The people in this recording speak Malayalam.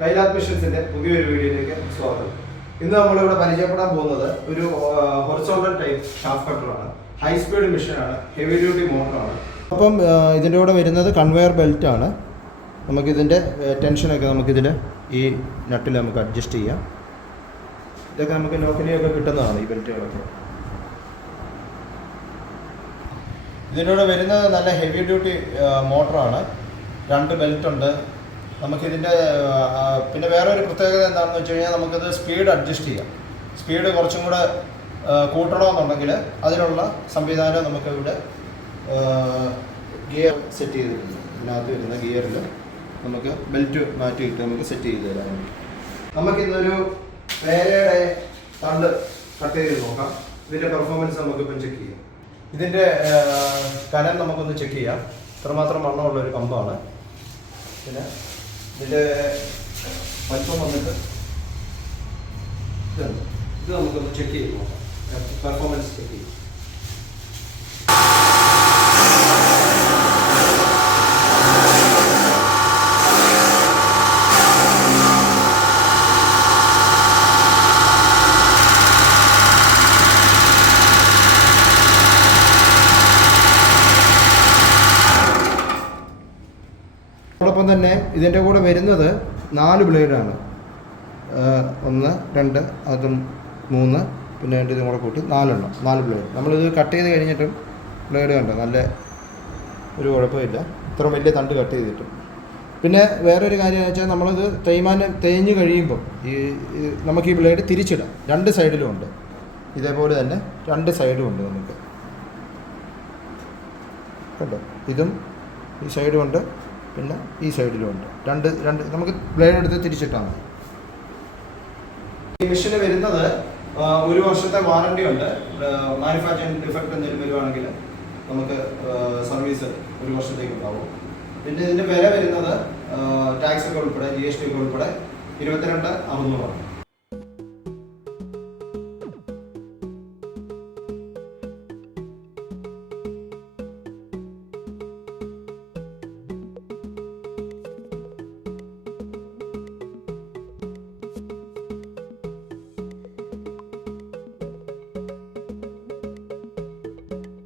കൈലാത് മിഷൻസിന്റെ പുതിയൊരു വീഡിയോയിലേക്ക് സ്വാഗതം. ഇന്ന് നമ്മളിവിടെ പരിചയപ്പെടാൻ പോകുന്നത് ഒരു ഹൊറിസോണ്ടൽ ടൈപ്പ് ഷാഫ്റ്റ് കട്ടറാണ്. ഹൈ സ്പീഡ് മെഷീനാണ്, ഹെവി ഡ്യൂട്ടി മോട്ടറാണ്. അപ്പം ഇതിൻ്റെ കൂടെ വരുന്നത് കൺവെയർ ബെൽറ്റ് ആണ്. നമുക്കിതിൻ്റെ ടെൻഷനൊക്കെ നമുക്കിതിൽ ഈ നട്ടിൽ നമുക്ക് അഡ്ജസ്റ്റ് ചെയ്യാം. ഇതൊക്കെ നമുക്ക് ലോക്കലിയൊക്കെ കിട്ടുന്നതാണ് ഈ ബെൽറ്റുകളൊക്കെ. ഇതിൻ്റെ കൂടെ വരുന്നത് നല്ല ഹെവി ഡ്യൂട്ടി മോട്ടറാണ്. 2 ബെൽറ്റ് ഉണ്ട്. നമുക്കിതിൻ്റെ പിന്നെ വേറെ ഒരു പ്രത്യേകത എന്താണെന്ന് വെച്ച് കഴിഞ്ഞാൽ നമുക്കത് സ്പീഡ് അഡ്ജസ്റ്റ് ചെയ്യാം. സ്പീഡ് കുറച്ചും കൂടെ കൂട്ടണമെന്നുണ്ടെങ്കിൽ അതിനുള്ള സംവിധാനം നമുക്കിവിടെ ഗിയർ സെറ്റ് ചെയ്തിട്ടുണ്ട്. ഇതിനകത്ത് വരുന്ന ഗിയറിൽ നമുക്ക് ബെൽറ്റ് മാറ്റിയിട്ട് നമുക്ക് സെറ്റ് ചെയ്ത് തരാം. നമുക്കിന്നൊരു പേരയുടെ തണ്ട് കട്ട് ചെയ്ത് നോക്കാം. ഇതിൻ്റെ പെർഫോമൻസ് നമുക്കിപ്പം ചെക്ക് ചെയ്യാം. ഇതിൻ്റെ കനം നമുക്കൊന്ന് ചെക്ക് ചെയ്യാം. ഇത്രമാത്രം വണ്ണമുള്ളൊരു കമ്പാണ്. പിന്നെ ഇതിൻ്റെ വലിപ്പം വന്നിട്ട് ഇത് നമുക്കൊന്ന് ചെക്ക് ചെയ്ത് നോക്കാം. പെർഫോമൻസ് ചെക്ക് ചെയ്യും. അതോടൊപ്പം തന്നെ ഇതിൻ്റെ കൂടെ വരുന്നത് 4 ബ്ലേഡാണ്. 1 2 അതും 3 പിന്നെ ഇതും കൂടെ കൂട്ടി 4 ബ്ലേഡ്. നമ്മളിത് കട്ട് ചെയ്ത് കഴിഞ്ഞിട്ടും ബ്ലേഡ് കണ്ടോ, നല്ല ഒരു കുഴപ്പമില്ല. ഇത്ര വലിയ തണ്ട് കട്ട് ചെയ്തിട്ടും. പിന്നെ വേറൊരു കാര്യം എന്ന് വെച്ചാൽ നമ്മളിത് തേഞ്ഞ് കഴിയുമ്പോൾ നമുക്ക് ഈ ബ്ലേഡ് തിരിച്ചിടാം. 2 സൈഡിലും ഉണ്ട്. ഇതേപോലെ തന്നെ 2 സൈഡും ഉണ്ട് നമുക്ക് കണ്ടോ. ഇതും ഈ സൈഡും ഉണ്ട്, പിന്നെ ഈ സൈഡിലും ഉണ്ട്. രണ്ട് നമുക്ക് ബ്ലേഡ് എടുത്ത് തിരിച്ചിട്ടാൽ മതി. ഈ മെഷീന് വരുന്നത് 1 വർഷത്തെ വാറണ്ടി ഉണ്ട്. മാനുഫാക്ചറിങ് ഡിഫക്റ്റ് എന്തെങ്കിലും വരുവാണെങ്കിൽ നമുക്ക് സർവീസ് 1 വർഷത്തേക്ക് ഉണ്ടാവും. പിന്നെ ഇതിൻ്റെ വില വരുന്നത് ടാക്സ് ഒക്കെ ഉൾപ്പെടെ GST ഒക്കെ ഉൾപ്പെടെ 22,600 ആണ്.